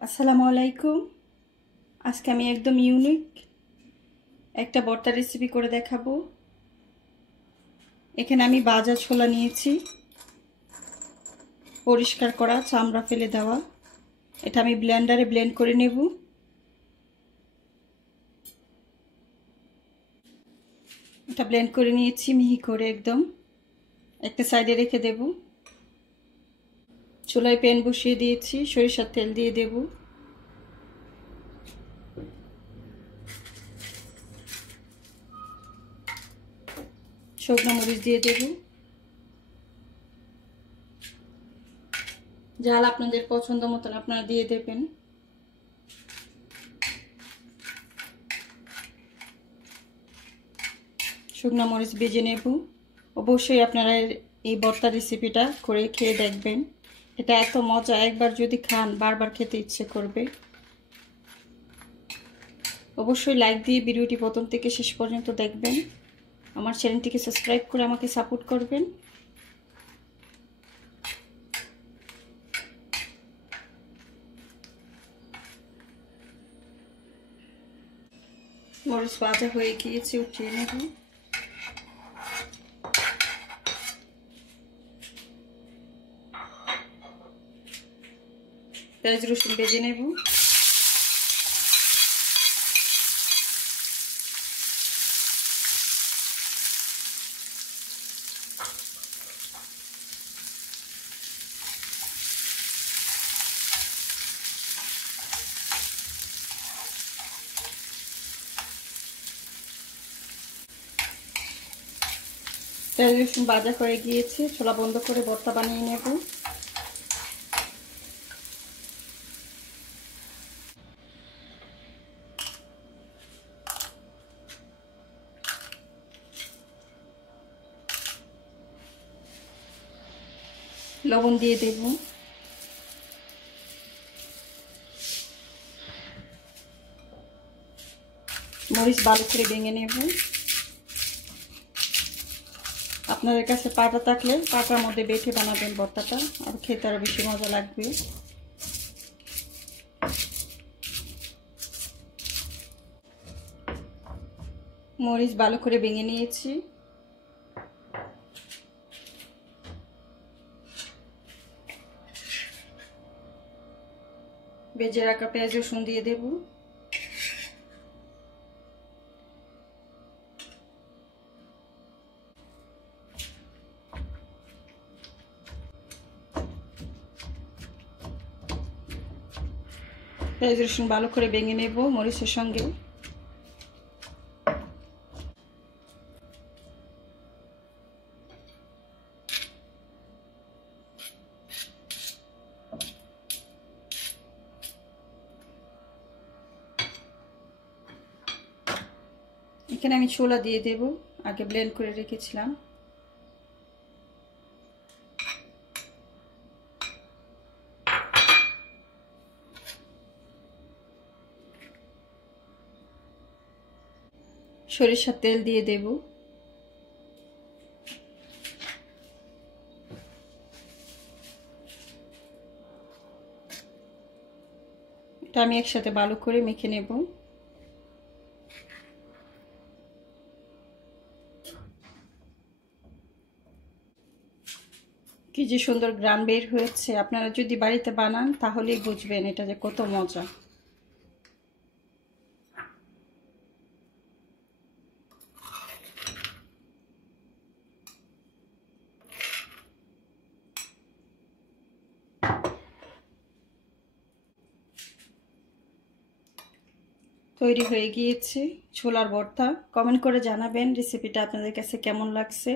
আসসালামু আলাইকুম। আজকে আমি একদম ইউনিক একটা ভর্তা রেসিপি করে দেখাবো। এখানে আমি ভাজা ছোলা নিয়েছি, পরিষ্কার করা, চামড়া ফেলে দেওয়া। এটা আমি ব্লেন্ডারে ব্লেন্ড করে নেব। এটা ব্লেন্ড করে নিয়েছি মিহি করে একদম। একটা সাইডে রেখে দেব। চুলায় প্যান বসিয়ে দিয়েছি, সরিষার তেল দিয়ে দেব। শুকনো মরিচ দিয়ে দেব। ঝাল আপনাদের পছন্দ মতন আপনারা দিয়ে দেবেন। শুকনো মরিচ ভেজে নেব। অবশ্যই আপনারা এই ভর্তা রেসিপিটা করে খেয়ে দেখবেন। এটা এত মজা, একবার যদি খান বারবার খেতে ইচ্ছে করবে। অবশ্যই লাইক দিয়ে ভিডিওটি প্রথম থেকে শেষ পর্যন্ত দেখবেন। আমার চ্যানেলটিকে সাবস্ক্রাইব করে আমাকে সাপোর্ট করবেন। মরিচ ভাজা হয়ে গিয়েছে, উঠিয়ে নেব। পেঁয়াজ রসুন ভেজে নেব। পেঁয়াজ রসুন ভাজা হয়ে গিয়েছে, ছোলা বন্ধ করে ভর্তা বানিয়ে নেব। লবণ দিয়ে দেব। মরিচ ভালো করে ভেঙে নেব। আপনাদের কাছে পাটা থাকলে পাটার মধ্যে বেটে বানাবেন ভর্তাটা, আর খেতে আরো বেশি মজা লাগবে। মরিচ ভালো করে ভেঙে নিয়েছি। ভেজে রাখা পেঁয়াজ রসুন দিয়ে দেব। পেঁয়াজ রসুন ভালো করে ভেঙে নেব মরিচের সঙ্গে। এখানে আমি ছোলা দিয়ে দেব, আগে ব্লেন্ড করে রেখেছিলাম। সরিষার তেল দিয়ে দেব। এটা আমি একসাথে ভালো করে মেখে নেব। কি যে সুন্দর গ্রান বের হয়েছে, আপনারা যদি বাড়িতে বানান তাহলেই বুঝবেন এটা যে কত মজা। তৈরি হয়ে গিয়েছে ছোলার ভর্তা। কমেন্ট করে জানাবেন রেসিপিটা আপনাদের কাছে কেমন লাগছে।